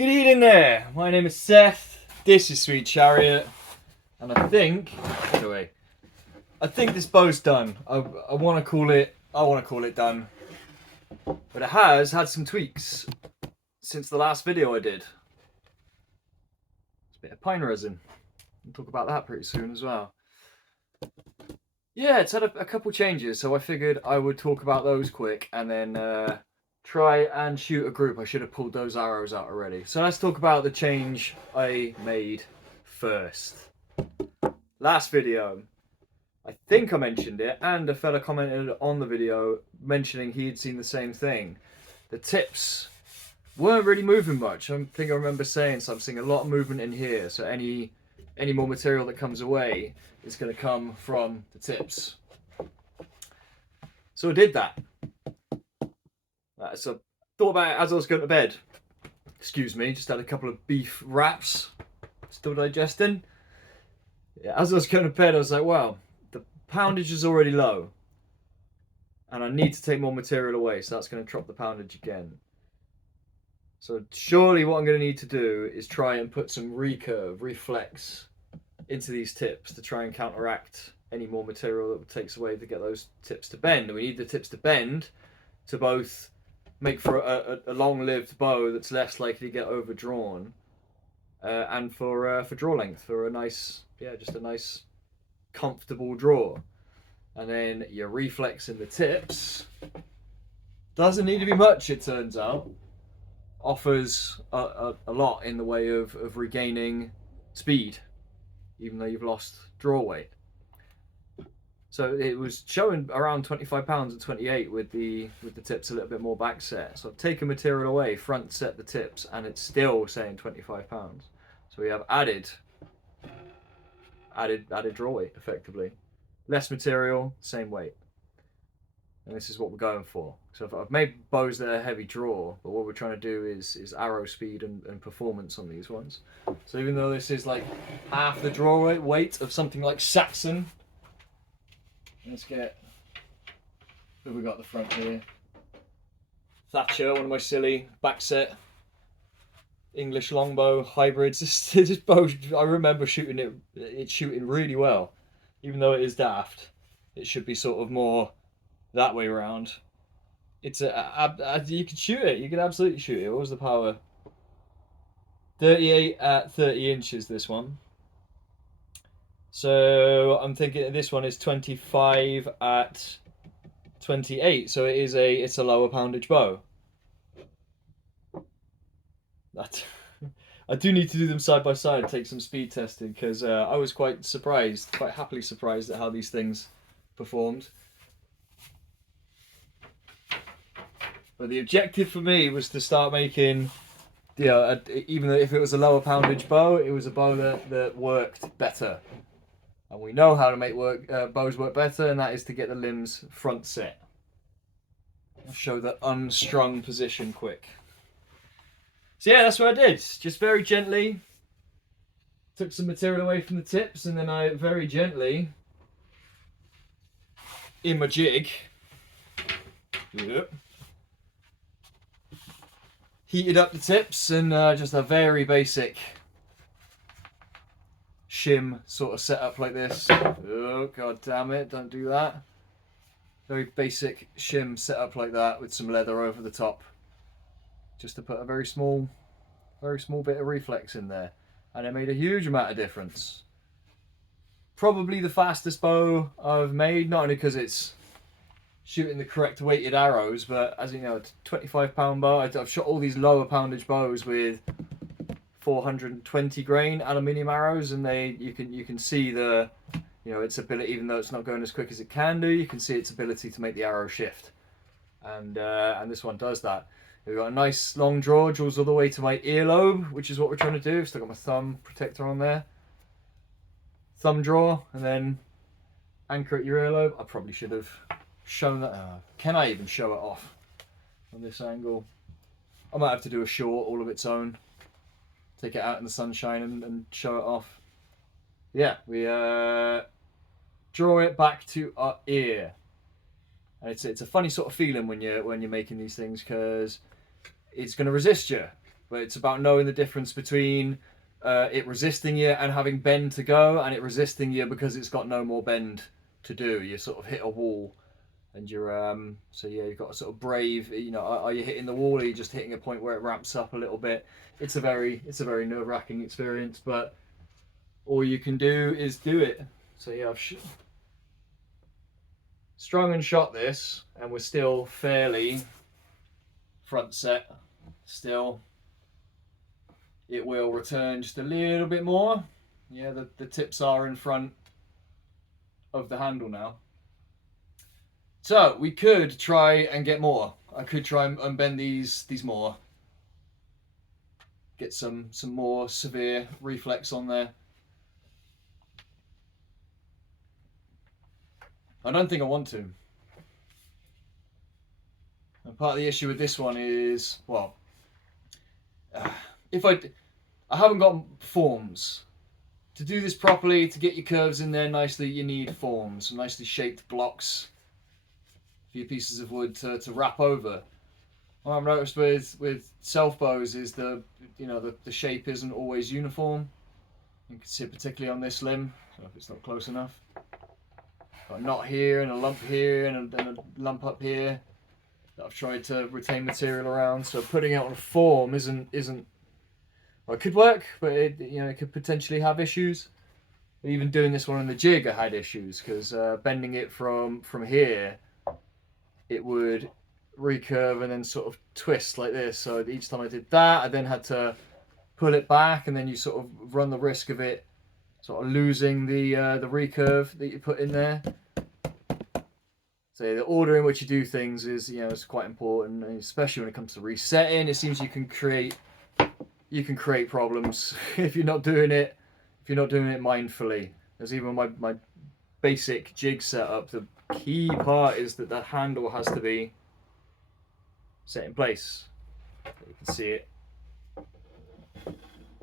Good evening there. My name is Seth. This is Sweet Chariot, and I think this bow's done. I want to call it done, but it has had some tweaks since the last video I did. It's a bit of pine resin. We'll talk about that pretty soon as well. Yeah, it's had a couple changes, so I figured I would talk about those quick and then try and shoot a group. I should have pulled those arrows out already. So let's talk about the change I made first. Last video, I think I mentioned it, and a fella commented on the video mentioning he had seen the same thing. The tips weren't really moving much. I think I remember saying so. I'm seeing a lot of movement in here, so any more material that comes away is going to come from the tips. So I did that. So thought about it as I was going to bed. Excuse me, just had a couple of beef wraps, still digesting. Yeah, as I was going to bed, I was like, wow, the poundage is already low, and I need to take more material away, so that's going to drop the poundage again. So surely what I'm going to need to do is try and put some reflex into these tips to try and counteract any more material that takes away to get those tips to bend. And we need the tips to bend to both make for a long-lived bow that's less likely to get overdrawn, and for draw length, for a nice, just a nice comfortable draw. And then your reflex in the tips doesn't need to be much, it turns out. Offers a lot in the way of regaining speed, even though you've lost draw weight. So it was showing around 25 pounds at 28 with the tips a little bit more back set. So I've taken material away, front set the tips, and it's still saying 25 pounds. So we have added draw weight effectively. Less material, same weight. And this is what we're going for. So I've made bows that are heavy draw, but what we're trying to do is arrow speed and performance on these ones. So even though this is like half the draw weight of something like Saxon, let's get, who have we got at the front here? Thatcher, one of my silly back set English longbow hybrids. This bow, I remember shooting it's shooting really well. Even though it is daft, it should be sort of more that way around. It's you can shoot it, you can absolutely shoot it. What was the power? 38 at 30 inches, this one. So I'm thinking this one is 25 at 28, so it's a lower poundage bow. That I do need to do them side by side, take some speed testing, because I was quite happily surprised at how these things performed. But the objective for me was to start making, even though if it was a lower poundage bow, it was a bow that worked better. And we know how to make bows work better, and that is to get the limbs front set. I'll show the unstrung position quick. So yeah, that's what I did. Just very gently took some material away from the tips, and then I very gently, in my jig, heated up the tips, and just a very basic shim sort of setup like this. Oh, god damn it, don't do that. Very basic shim setup like that with some leather over the top. Just to put a very small bit of reflex in there. And it made a huge amount of difference. Probably the fastest bow I've made, not only because it's shooting the correct weighted arrows, but as you know, it's a 25-pound bow. I've shot all these lower poundage bows with 420 grain aluminium arrows, and you can see its ability, even though it's not going as quick as it can do, you can see its ability to make the arrow shift, and this one does that. We've got a nice long draw, draws all the way to my earlobe, which is what we're trying to do. I've still got my thumb protector on there. Thumb draw, and then anchor at your earlobe. I probably should have shown that. Can I even show it off on this angle? I might have to do a short all of its own. Take it out in the sunshine and show it off. Yeah, we draw it back to our ear. And it's a funny sort of feeling when you're making these things, because it's going to resist you. But it's about knowing the difference between it resisting you and having bend to go, and it resisting you because it's got no more bend to do. You sort of hit a wall, and you're so yeah, you've got to sort of brave. You know, are you hitting the wall, or are you just hitting a point where it ramps up a little bit? It's a very nerve-wracking experience, but all you can do is do it. So yeah, I've strung and shot this, and we're still fairly front set still. It will return just a little bit more. Yeah, the tips are in front of the handle now. So we could try and get more. I could try and unbend these more. Get some more severe reflex on there. I don't think I want to. And part of the issue with this one is, well, if I haven't got forms. To do this properly, to get your curves in there nicely, you need forms, nicely shaped blocks, a few pieces of wood to wrap over. What I've noticed with self bows is the shape isn't always uniform. You can see it particularly on this limb, so if it's not close enough. Got a knot here and a lump here and a lump up here that I've tried to retain material around. So putting it on a form isn't well, it could work, but it could potentially have issues. Even doing this one on the jig, I had issues because bending it from here, it would recurve and then sort of twist like this. So each time I did that, I then had to pull it back, and then you sort of run the risk of it sort of losing the recurve that you put in there. So the order in which you do things is quite important, and especially when it comes to resetting. It seems you can create problems if you're not doing it mindfully. There's even my basic jig setup. The key part is that the handle has to be set in place. You can see it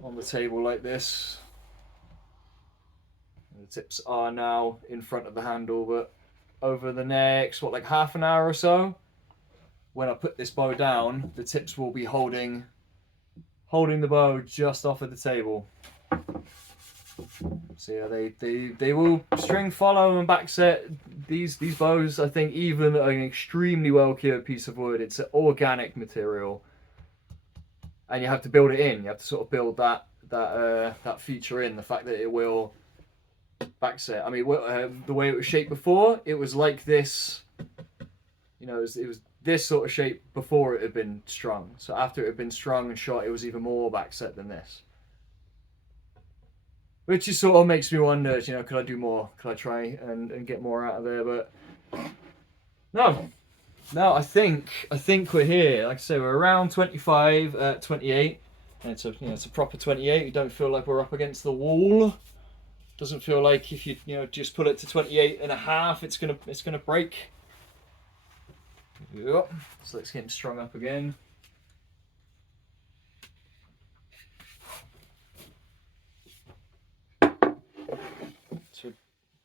on the table like this. And the tips are now in front of the handle, but over the next like half an hour or so, when I put this bow down, the tips will be holding the bow just off of the table. So yeah, they will string follow and back set these bows. I think even an extremely well cured piece of wood, it's an organic material, and you have to build it in. You have to sort of build that feature in, the fact that it will back set. I mean, the way it was shaped before, it was like this. It was this sort of shape before it had been strung. So after it had been strung and shot, it was even more back set than this. Which just sort of makes me wonder, could I do more? Could I try and get more out of there? But no, I think we're here. Like I say, we're around 25, 28. And it's a proper 28. You don't feel like we're up against the wall. Doesn't feel like if you just pull it to 28 and a half, it's gonna break. Yep. So let's get him strung up again.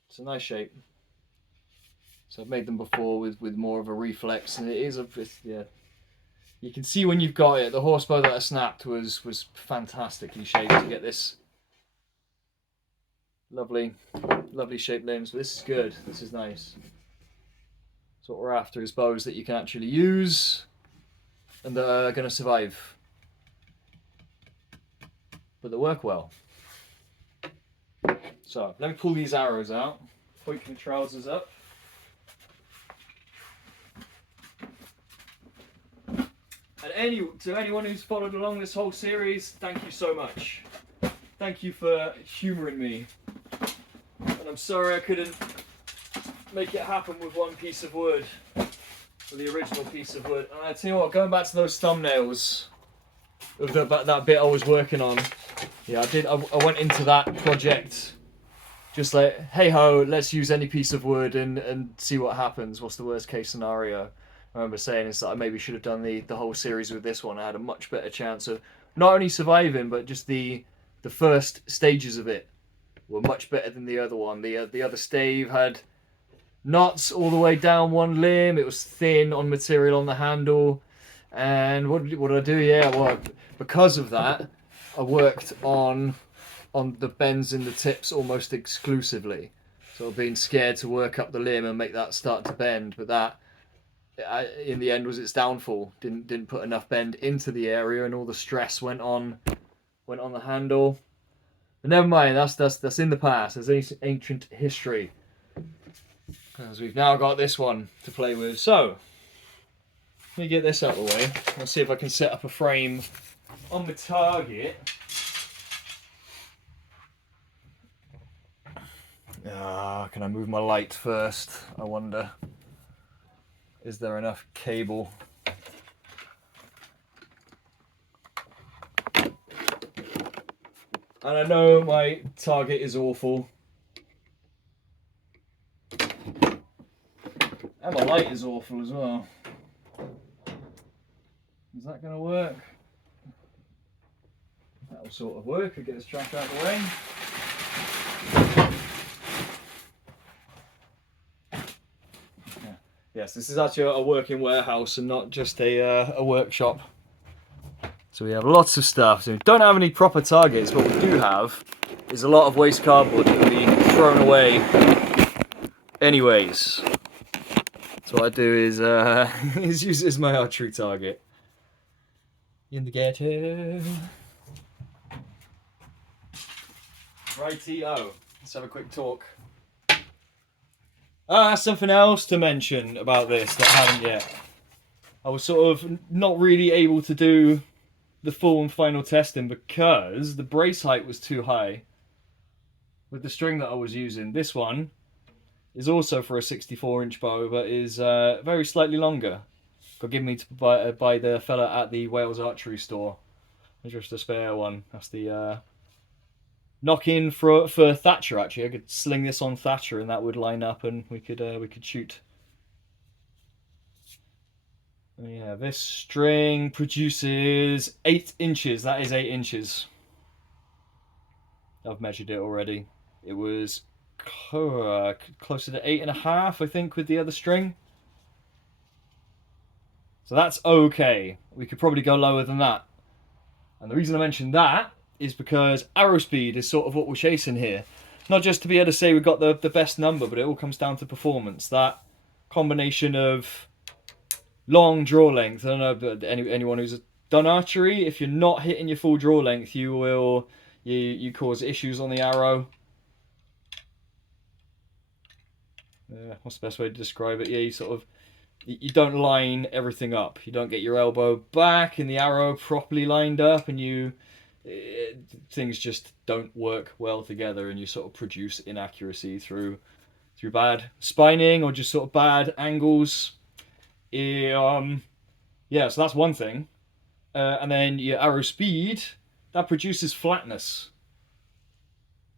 It's a nice shape. So I've made them before with more of a reflex, and yeah. You can see when you've got it. The horsebow that I snapped was fantastically shaped to get this lovely shaped limbs. But this is good. This is nice. So what we're after is bows that you can actually use and that are going to survive, but that work well. So let me pull these arrows out, hoik my trousers up. And to anyone who's followed along this whole series, thank you so much. Thank you for humouring me. And I'm sorry I couldn't make it happen with one piece of wood, with the original piece of wood. And I tell you what, going back to those thumbnails of that bit I was working on, yeah, I went into that project just like, hey ho, let's use any piece of wood and see what happens. What's the worst case scenario? I remember saying is that I maybe should have done the whole series with this one. I had a much better chance of not only surviving, but just the first stages of it were much better than the other one. The other stave had knots all the way down one limb. It was thin on material on the handle. And what did I do? Yeah, well, because of that, I worked on the bends in the tips almost exclusively. So being scared to work up the limb and make that start to bend, but that in the end was its downfall. Didn't put enough bend into the area, and all the stress went on the handle. But never mind, that's in the past. There's ancient history. Because we've now got this one to play with. So let me get this out of the way. I'll see if I can set up a frame on the target. Can I move my light first? I wonder. Is there enough cable? And I know my target is awful. And my light is awful as well. Is that going to work? That'll sort of work. I'll get this track out of the way. Yes, this is actually a working warehouse and not just a workshop. So we have lots of stuff. So we don't have any proper targets. What we do have is a lot of waste cardboard that will be thrown away anyways. So what I do is, is use it as my archery target. In the ghetto. Righty-o. Let's have a quick talk. Something else to mention about this that I haven't yet. I was sort of not really able to do the full and final testing because the brace height was too high with the string that I was using. This one is also for a 64-inch bow, but is very slightly longer. Got given me to by the fella at the Wales Archery store. There's just a spare one. That's the knock-in for Thatcher. Actually, I could sling this on Thatcher, and that would line up, and we could shoot. Yeah, this string produces 8 inches. That is 8 inches. I've measured it already. It was closer to 8.5, I think, with the other string. So that's okay. We could probably go lower than that. And the reason I mentioned that is because arrow speed is sort of what we're chasing here. Not just to be able to say we've got the best number, but it all comes down to performance. That combination of long draw length. I don't know, but anyone who's done archery, if you're not hitting your full draw length, you cause issues on the arrow. What's the best way to describe it? Yeah, you don't line everything up. You don't get your elbow back and the arrow properly lined up, and things just don't work well together, and you sort of produce inaccuracy through bad spining or just sort of bad angles. Yeah, so that's one thing. And then your arrow speed, that produces flatness,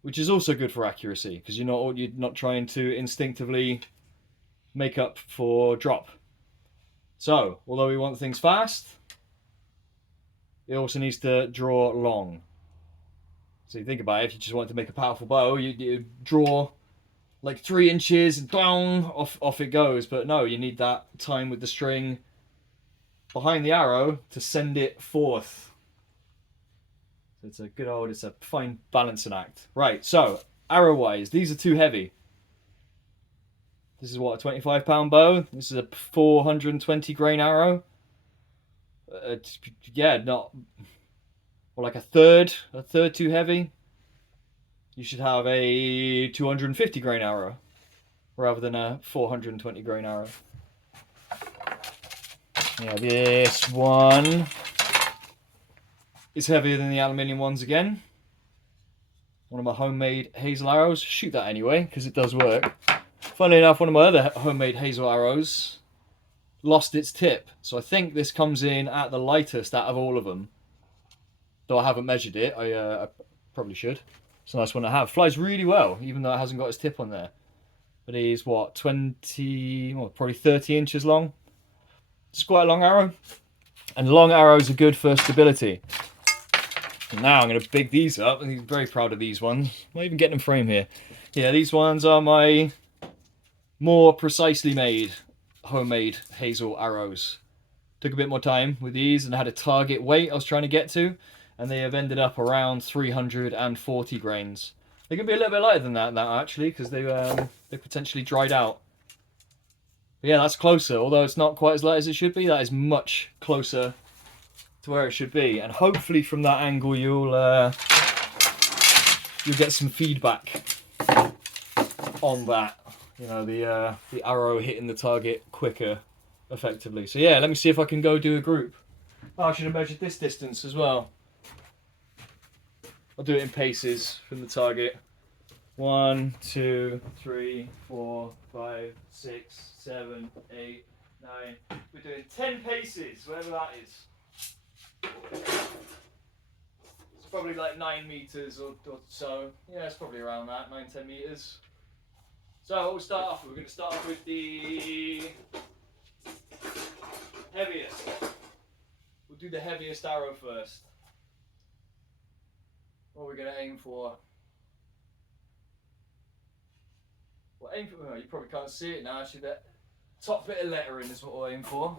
which is also good for accuracy, because you're not trying to instinctively make up for drop. So, although we want things fast, it also needs to draw long. So you think about it, if you just want to make a powerful bow, you draw like 3 inches and down, off it goes. But no, you need that time with the string behind the arrow to send it forth. So it's a fine balancing act. Right, so arrow wise, these are too heavy. This is what, a 25-pound bow? This is a 420 grain arrow. Yeah, like a third too heavy. You should have a 250 grain arrow rather than a 420 grain arrow. Yeah, this one is heavier than the aluminium ones again. One of my homemade hazel arrows. Shoot that anyway, because it does work. Funnily enough, one of my other homemade hazel arrows lost its tip. So I think this comes in at the lightest out of all of them. Though I haven't measured it, I probably should. It's a nice one to have. Flies really well, even though it hasn't got its tip on there. But it is, what, probably 30 inches long. It's quite a long arrow. And long arrows are good for stability. And now I'm going to big these up, and I'm very proud of these ones. I'm not even getting them frame here. Yeah, these ones are my more precisely made homemade hazel arrows. took a bit more time with these, and I had a target weight I was trying to get to, and they have ended up around 340 grains. They can be a little bit lighter than that actually, because they potentially dried out. But yeah, that's closer. Although it's not quite as light as it should be, that is much closer to where it should be. And hopefully from that angle you'll get some feedback on that. You know, the arrow hitting the target quicker, effectively. So yeah, let me see if I can go do a group. Oh, I should have measured this distance as well. I'll do it in paces from the target. 1, 2, 3, 4, 5, 6, 7, 8, 9. We're doing 10 paces, whatever that is. It's probably like 9 meters or so. Yeah, it's probably around that, 9, 10 meters. So we'll start off. We're going to start off with the heaviest. We'll do the heaviest arrow first. What are we going to aim for? Well, aim for, well, you probably can't see it now, actually. That top bit of lettering is what we'll aim for.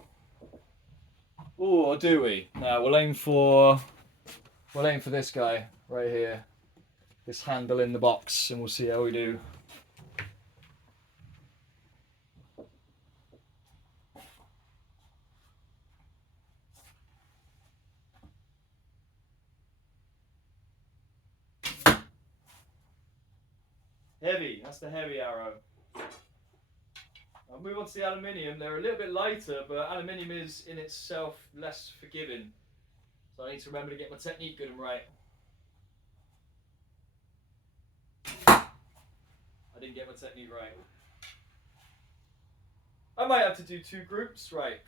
Or do we? No, we'll aim for this guy right here. This handle in the box, and we'll see how we do. Heavy, that's the heavy arrow. I'll move on to the aluminium. They're a little bit lighter, but aluminium is in itself less forgiving. So I need to remember to get my technique good and right. I didn't get my technique right. I might have to do 2 groups, right.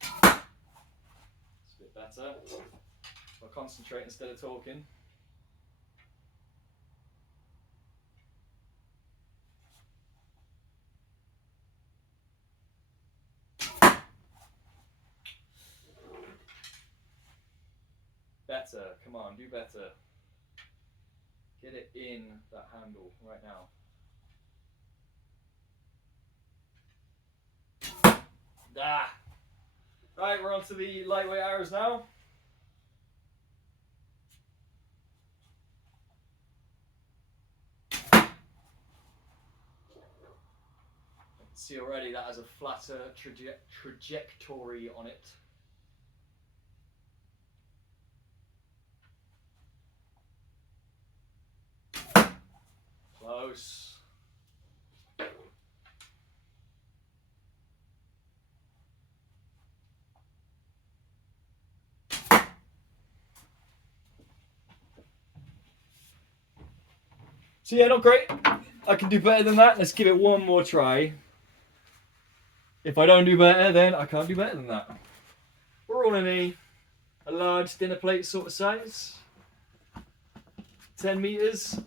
It's a bit better. I'll concentrate instead of talking. Better, come on, do better. Get it in that handle right now. Ah! Right, we're on to the lightweight arrows now. See already that has a flatter trajectory on it. Close. So yeah, not great. I can do better than that. Let's give it one more try. If I don't do better, then I can't do better than that. We're all in a large dinner plate sort of size. 10 meters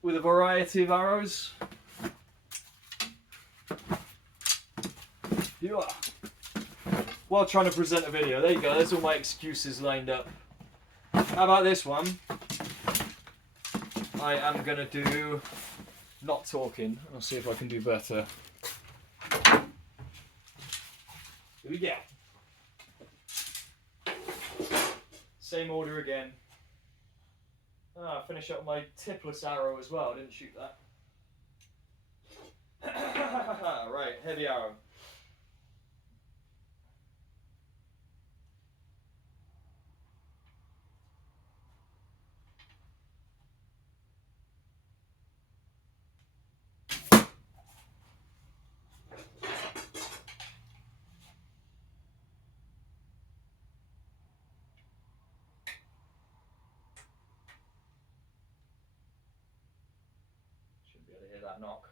with a variety of arrows. You are. While trying to present a video. There you go, there's all my excuses lined up. How about this one? I am going to do not talking. I'll see if I can do better. Here we go. Same order again. Finish up my tipless arrow as well. I didn't shoot that. Right, heavy arrow. Be able to hear that knock.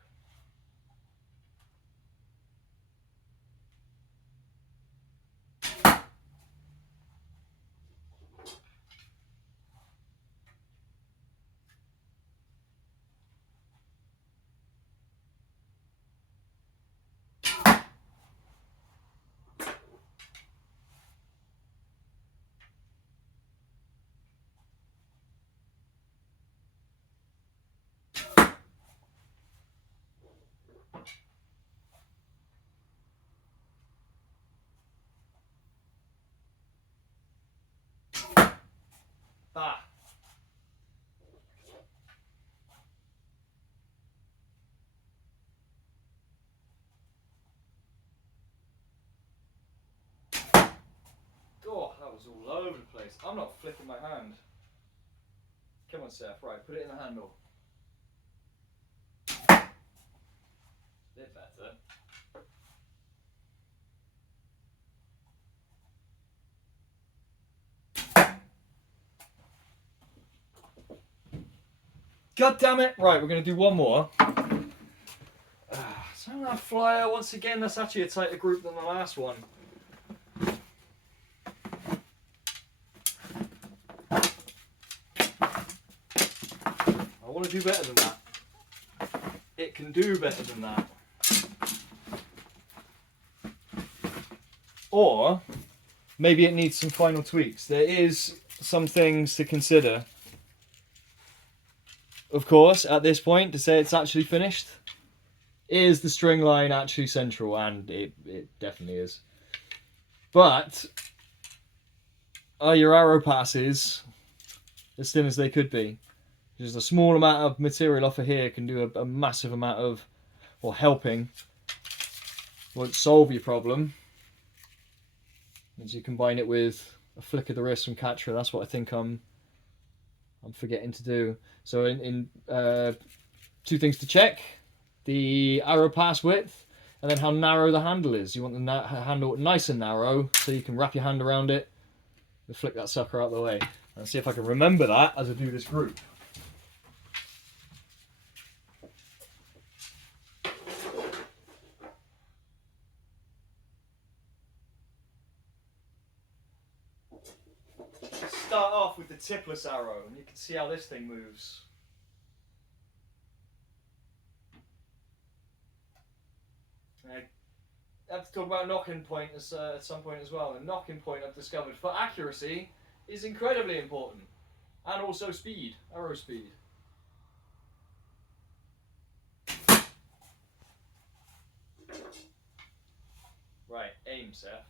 Ah. Oh, that was all over the place. I'm not flicking my hand. Come on, Seth. Right, put it in the handle. Bit better. God damn it! Right, we're going to do one more. So that flyer, once again, that's actually a tighter group than the last one. I want to do better than that. It can do better than that. Or maybe it needs some final tweaks. There is some things to consider. Of course, at this point, to say it's actually finished, is the string line actually central? And it definitely is. But are your arrow passes as thin as they could be? Just a small amount of material off of here can do a massive amount of, or helping, won't solve your problem. As you combine it with a flick of the wrist from Katra, that's what I think I'm forgetting to do. So in two things to check: the arrow pass width, and then how narrow the handle is. You want the handle nice and narrow, so you can wrap your hand around it and flick that sucker out of the way. And see if I can remember that as I do this group. Start off with the tipless arrow, and you can see how this thing moves. I have to talk about knocking point at some point as well. The knocking point I've discovered for accuracy is incredibly important, and also speed, arrow speed. Right, aim, Seth.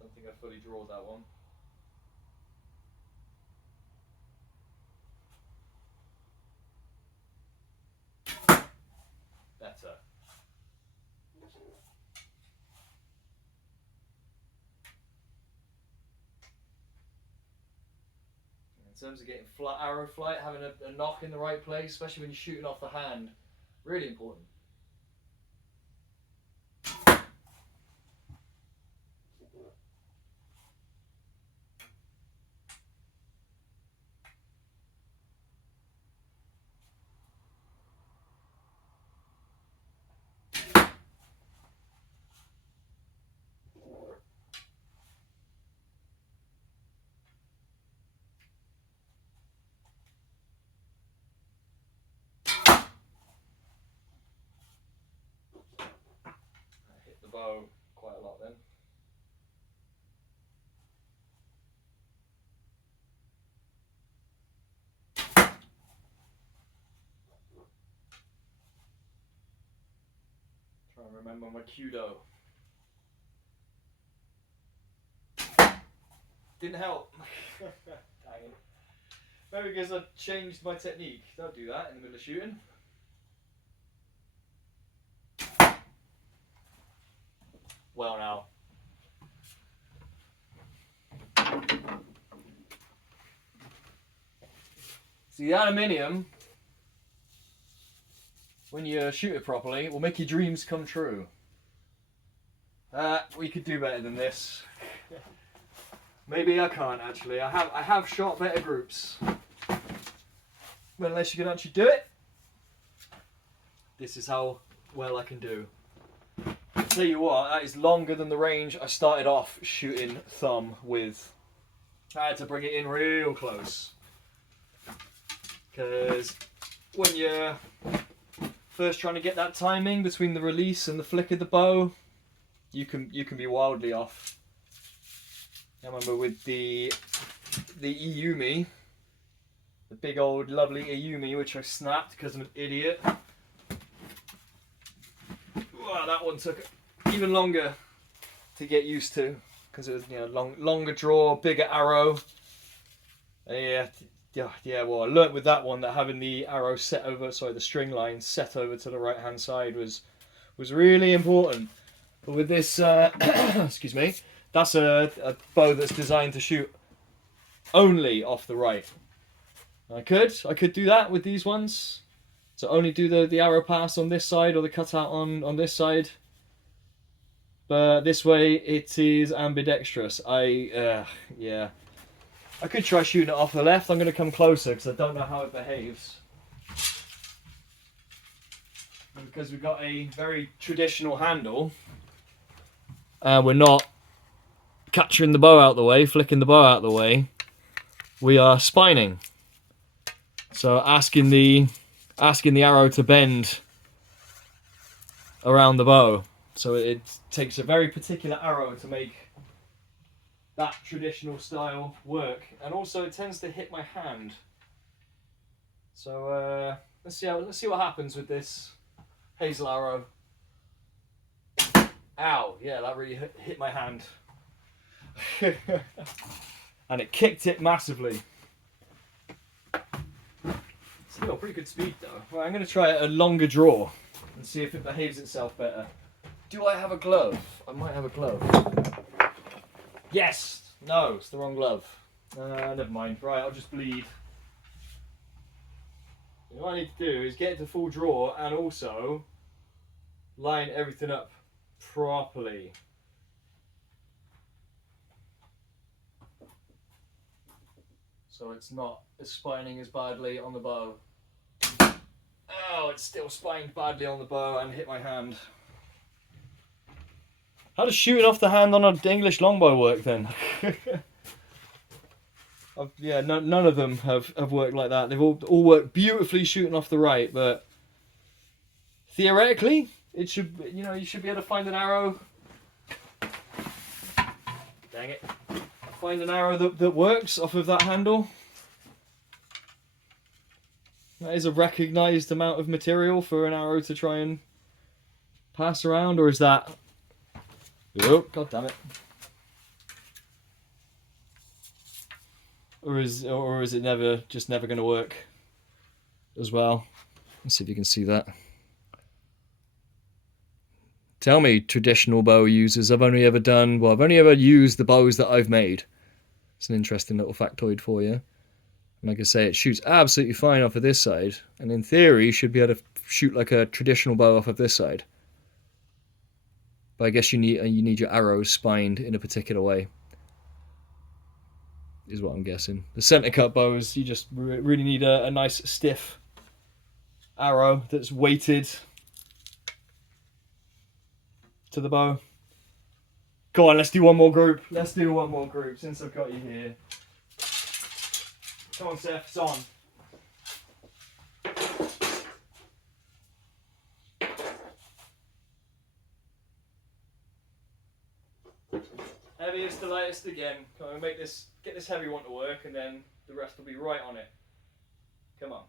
Don't think I fully drawed that one. Better. In terms of getting arrow flight, having a knock in the right place, especially when you're shooting off the hand, really important. Bow quite a lot then. Try and remember my kudo. Didn't help. Dang it. Maybe because I changed my technique. Don't do that in the middle of shooting. Well now. See, the aluminium, when you shoot it properly, will make your dreams come true. We could do better than this. Maybe I can't actually. I have shot better groups. But unless you can actually do it, this is how well I can do. I'll tell you what, that is longer than the range I started off shooting thumb with. I had to bring it in real close. Because when you're first trying to get that timing between the release and the flick of the bow, you can be wildly off. I remember with the Iyumi, the big old lovely Iyumi, which I snapped because I'm an idiot. Well, that one took even longer to get used to because it was, you know, longer draw, bigger arrow. Yeah. Well, I learnt with that one that having the arrow set over, sorry, the string line set over to the right hand side was really important. But with this, excuse me, that's a bow that's designed to shoot only off the right. I could do that with these ones. So only do the arrow pass on this side or the cutout on this side. But this way it is ambidextrous. Yeah. I could try shooting it off the left. I'm going to come closer because I don't know how it behaves. Because we've got a very traditional handle. We're not capturing the bow out the way, flicking the bow out the way. We are spining. So asking the arrow to bend around the bow. So it takes a very particular arrow to make that traditional style work, and also it tends to hit my hand. So let's see what happens with this hazel arrow. Ow! Yeah, that really hit my hand, and it kicked it massively. Still pretty good speed though. Right, I'm going to try a longer draw and see if it behaves itself better. Do I have a glove? I might have a glove. Yes! No, it's the wrong glove. Never mind. Right, I'll just bleed. What I need to do is get it to full draw and also line everything up properly. So it's not spining as badly on the bow. Oh, it's still spined badly on the bow and hit my hand. How does shooting off the hand on an English longbow work then? None of them have worked like that. They've all worked beautifully shooting off the right, but theoretically, it should, you should be able to find an arrow. Dang it. Find an arrow that works off of that handle. That is a recognised amount of material for an arrow to try and pass around, or is that... Oh, god damn it. Or is it never going to work as well? Let's see if you can see that. Tell me, traditional bow users, I've only ever used the bows that I've made. It's an interesting little factoid for you. And like I say, it shoots absolutely fine off of this side, and in theory, you should be able to shoot like a traditional bow off of this side. But I guess you need your arrows spined in a particular way, is what I'm guessing. The center cut bows, you just really need a nice stiff arrow that's weighted to the bow. Go on, let's do one more group. Let's do one more group since I've got you here. Come on, Seth, it's on. Heaviest to lightest again. Come on, get this heavy one to work, and then the rest will be right on it. Come on.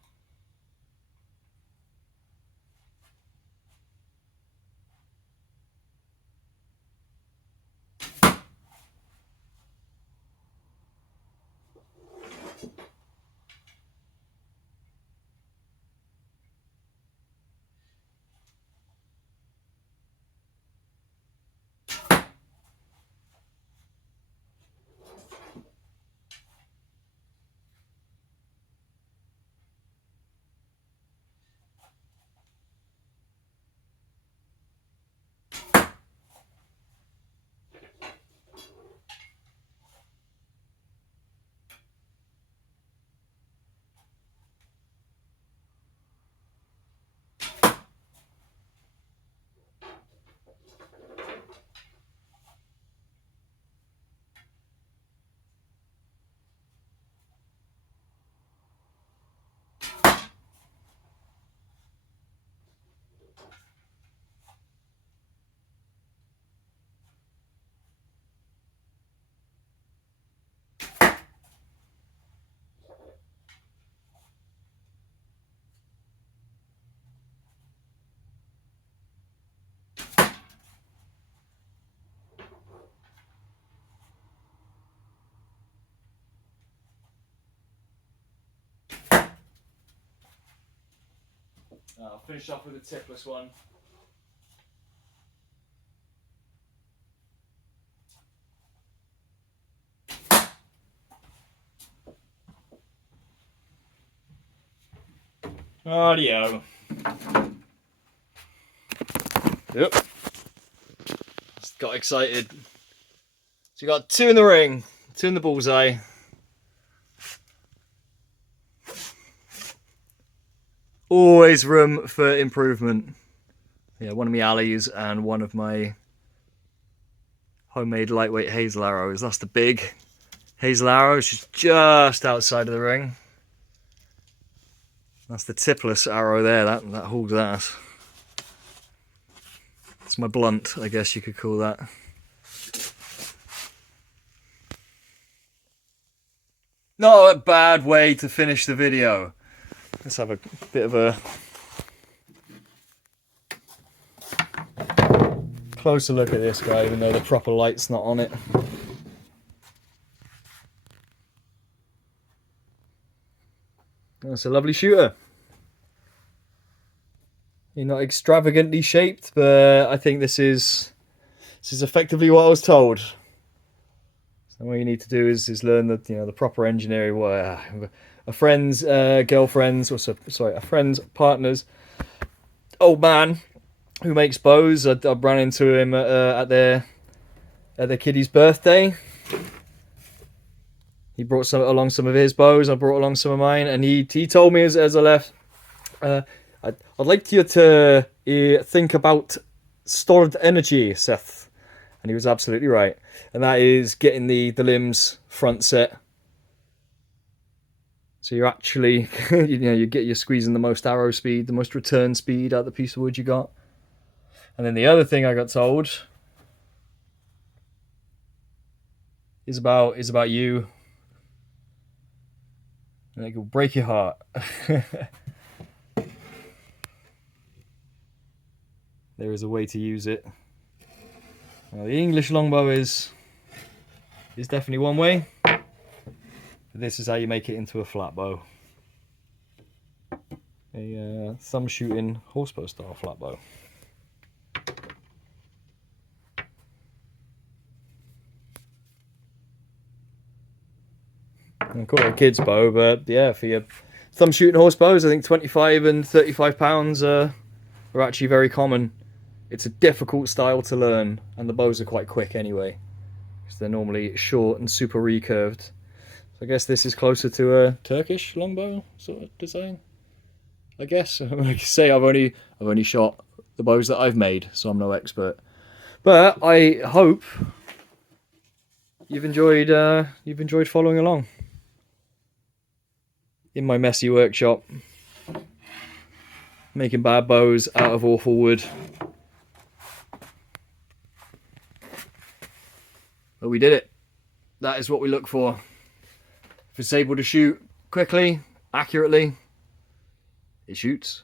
I'll finish off with a tipless one. Audio. Yep. Just got excited. So you got 2 in the ring, 2 in the bullseye. Always room for improvement. Yeah, one of my alleys and one of my homemade lightweight hazel arrows. That's the big hazel arrow, which is just outside of the ring. That's the tipless arrow there, that holds that. It's my blunt, I guess you could call that. Not a bad way to finish the video. Let's have a bit of a closer look at this guy, even though the proper light's not on it. That's a lovely shooter. You're not extravagantly shaped, but I think this is effectively what I was told. So what you need to do is learn the the proper engineering. A friend's girlfriend's, or sorry, a friend's partner's old man who makes bows. I ran into him at their kiddie's birthday. He brought along some of his bows. I brought along some of mine, and he told me as I left, I'd like you to think about stored energy, Seth. And he was absolutely right. And that is getting the limbs front set. So you're actually, you're squeezing the most arrow speed, the most return speed out of the piece of wood you got. And then the other thing I got told is about you. And it will break your heart. There is a way to use it. Now, the English longbow is definitely one way. But this is how you make it into a flat bow. A thumb shooting horsebow style flat bow. I call it a kid's bow, but yeah, for your thumb shooting horse bows, I think 25 and 35 pounds are actually very common. It's a difficult style to learn, and the bows are quite quick anyway, because they're normally short and super recurved. So I guess this is closer to a Turkish longbow sort of design, I guess. Like I say, I've only shot the bows that I've made, so I'm no expert. But I hope you've enjoyed following along in my messy workshop, making bad bows out of awful wood. But we did it. That is what we look for. If it's able to shoot quickly, accurately, it shoots.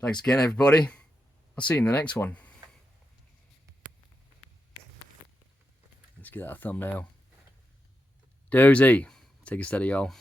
Thanks again, everybody. I'll see you in the next one. Let's get that thumbnail. Dozy. Take a steady, y'all.